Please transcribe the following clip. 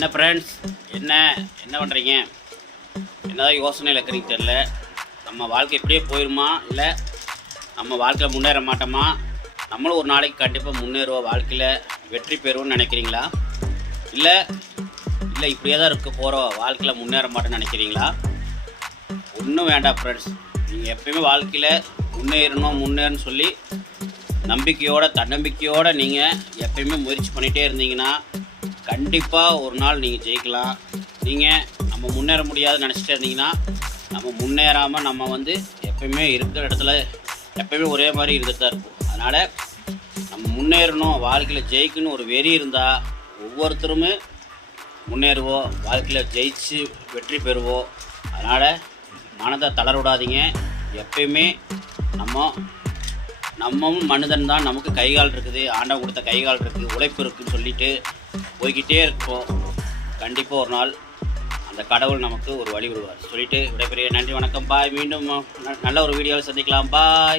என்ன ஃப்ரெண்ட்ஸ் என்ன? என்ன பண்ணுறீங்க என்னதான் யோசனையில் இருக்கிறீங்க தெரில நம்ம வாழ்க்கை இப்படியே போயிருமா? இல்லை நம்ம வாழ்க்கையில் முன்னேற மாட்டோமா? நம்மளும் ஒரு நாளைக்கு கண்டிப்பாக முன்னேறுவோம் வாழ்க்கையில். வெற்றி பெறுவோம்னு நினைக்கிறீங்களா? இல்லை இல்லை இப்படியே தான் இருக்க போகிறோம் வாழ்க்கையில் முன்னேற மாட்டோம்னு நினைக்கிறீங்களா? ஒன்றும் வேண்டாம் ஃப்ரெண்ட்ஸ் நீங்கள் எப்பயுமே வாழ்க்கையில் முன்னேறணும் முன்னேறணும்னு சொல்லி நம்பிக்கையோட தன்னம்பிக்கையோடு நீங்கள் எப்பயுமே முயற்சி பண்ணிகிட்டே இருந்தீங்கன்னா கண்டிப்பாக ஒரு நாள் நீங்கள் ஜெயிக்கலாம். நீங்கள் நம்ம முன்னேற முடியாதுன்னு நினச்சிட்டே இருந்தீங்கன்னா நம்ம முன்னேறாமல் நம்ம வந்து எப்பயுமே இருக்கிற இடத்துல எப்பயுமே ஒரே மாதிரி இருந்துட்டு தான் இருக்கும் அதனால் நம்ம முன்னேறணும் வாழ்க்கையில் ஜெயிக்கணும் ஒரு வெறி இருந்தால் ஒவ்வொருத்தருமே முன்னேறுவோம் வாழ்க்கையில் ஜெயிச்சு வெற்றி பெறுவோம் அதனால் மனதை தளர விடாதீங்க. எப்பயுமே நம்ம நம்மவும் மனிதன் தான் நமக்கு கை கால் இருக்குது. ஆண்டவன் கொடுத்த கை கால் இருக்குது உழைப்பு இருக்குதுன்னு சொல்லிட்டு போய்கிட்டே இருப்போம். கண்டிப்பாக ஒரு நாள் அந்த கடவுள் நமக்கு ஒரு வழி விடுவார் சொல்லிட்டு விடைபெரிய நன்றி வணக்கம். பாய். மீண்டும் நல்ல ஒரு வீடியோவில் சந்திக்கலாம். பாய்.